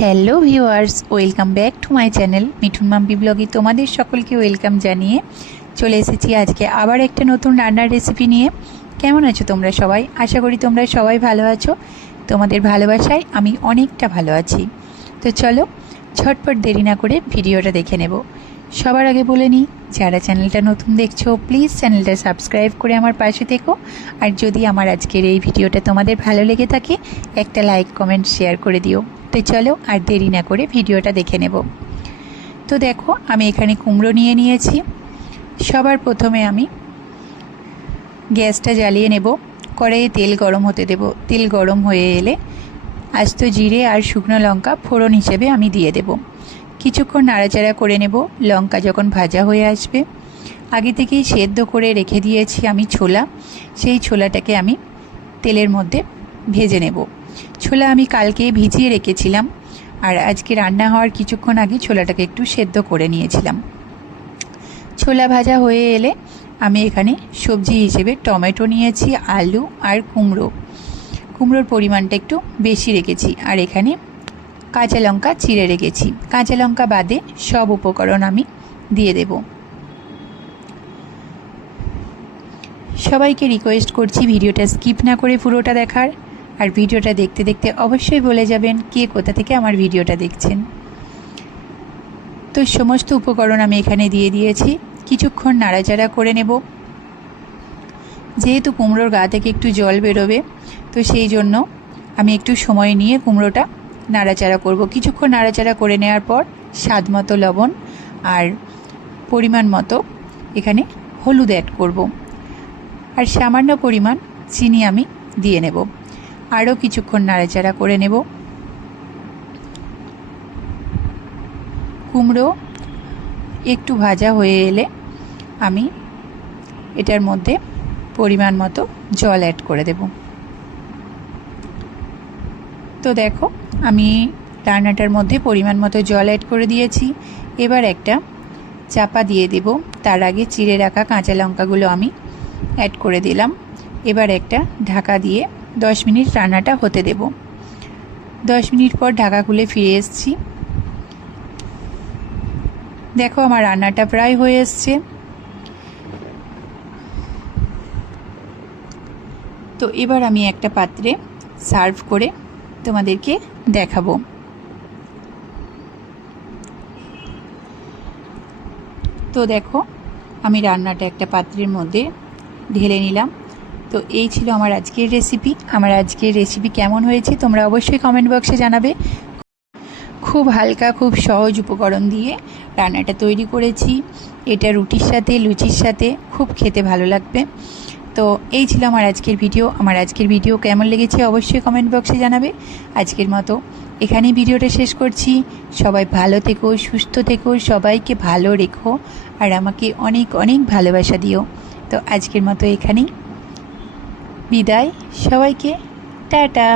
Hello viewers welcome back to my channel Mithun Mampi ব্লগে তোমাদের সকলকে ওয়েলকাম জানিয়ে চলে এসেছি আজকে আবার একটা নতুন রান্নার রেসিপি নিয়ে। কেমন আছো তোমরা সবাই? আশা করি তোমরা সবাই ভালো আছো। তোমাদের ভালোবাসায় আমি অনেকটা ভালো আছি। তো চলো, ঝটপট দেরি না করে ভিডিওটা দেখে নেব। সবার আগে বলে নিই, যারা চ্যানেলটা নতুন দেখছ প্লিজ চ্যানেলটা সাবস্ক্রাইব করে আমার পাশে থেকো। আর যদি আমার আজকের এই ভিডিওটা তোমাদের ভালো লেগে থাকে, একটা লাইক কমেন্ট শেয়ার করে দিও। তো চলো আর দেরি না করে ভিডিওটা দেখে নেব। তো দেখো, আমি এখানে কুমড়ো নিয়ে নিয়েছি। সবার প্রথমে আমি গ্যাসটা জ্বালিয়ে নেব। কড়াইয়ে তেল গরম হতে দেব। তেল গরম হয়ে এলে আস্ত জিরে আর শুকনো লঙ্কা ফোড়ন হিসেবে আমি দিয়ে দেব। কিছুক্ষণ নাড়াচাড়া করে নেব। লঙ্কা যখন ভাজা হয়ে আসবে, আগে থেকেই সেদ্ধ করে রেখে দিয়েছি আমি ছোলা। সেই ছোলাটাকে আমি তেলের মধ্যে ভেজে নেব। ছোলা আমি কালকে ভিজিয়ে রেখেছিলাম, আর আজকে রান্না হওয়ার কিছুক্ষণ আগে ছোলাটাকে একটু সেদ্ধ করে নিয়েছিলাম। ছোলা ভাজা হয়ে এলে আমি এখানে সবজি হিসেবে টমেটো নিয়েছি, আলু আর কুমড়ো। কুমড়োর পরিমাণটা একটু বেশি রেখেছি, আর এখানে কাঁচা লঙ্কা চিড়ে রেখেছি। কাঁচা লঙ্কা বাদে সব উপকরণ আমি দিয়ে দেব। সবাইকে রিকোয়েস্ট করছি ভিডিওটা স্কিপ না করে পুরোটা দেখার। আর ভিডিওটা দেখতে দেখতে অবশ্যই বলে যাবেন কে কোথা থেকে আমার ভিডিওটা দেখছেন। তো সমস্ত উপকরণ আমি এখানে দিয়ে দিয়েছি। কিছুক্ষণ নাড়াচাড়া করে নেব। যেহেতু কুমড়োর গা থেকে একটু জল বেরোবে, তো সেই জন্য আমি একটু সময় নিয়ে কুমড়োটা নাড়াচাড়া করব। কিছুক্ষণ নাড়াচাড়া করে নেওয়ার পর স্বাদ মতো লবণ আর পরিমাণ মতো এখানে হলুদ অ্যাড করব। আর সামান্য পরিমাণ চিনি আমি দিয়ে নেব। আরও কিছুক্ষণ নাড়াচাড়া করে নেব। কুমড়ো একটু ভাজা হয়ে এলে আমি এটার মধ্যে পরিমাণ মতো জল অ্যাড করে দেব। তো দেখো, আমি রান্নাটার মধ্যে পরিমাণ মতো জল অ্যাড করে দিয়েছি। এবার একটা চাপা দিয়ে দেব। তার আগে চিড়ে রাখা কাঁচা লঙ্কাগুলো আমি অ্যাড করে দিলাম। এবার একটা ঢাকা দিয়ে দশ মিনিট রান্নাটা হতে দেব। দশ মিনিট পর ঢাকা খুলে ফিরে এসেছি। দেখো আমার রান্নাটা প্রায় হয়ে এসছে। তো এবার আমি একটা পাত্রে সার্ভ করে তোমাদেরকে দেখাবো। তো দেখো, আমি রান্নাটা একটা পাত্রের মধ্যে ঢেলে নিলাম। তো এই ছিল আমার আজকের রেসিপি আমার আজকের রেসিপি কেমন হয়েছে তোমরা অবশ্যই কমেন্ট বক্সে জানাবে। খুব হালকা, খুব সহজ উপকরণ দিয়ে রান্নাটা তৈরি করেছি। এটা রুটির সাথে, লুচির সাথে খুব খেতে ভালো লাগবে। তো এই ছিল আমার আজকের ভিডিও আমার আজকের ভিডিও কেমন লেগেছে অবশ্যই কমেন্ট বক্সে জানাবে। আজকের মতো এখানেই ভিডিওটা শেষ করছি। সবাই ভালো থেকো, সুস্থ থেকো, সবাইকে ভালো রেখো আর আমাকে অনেক অনেক ভালোবাসা দিও। তো আজকের মতো এখানেই। বিদায় সবাইকে টাটা।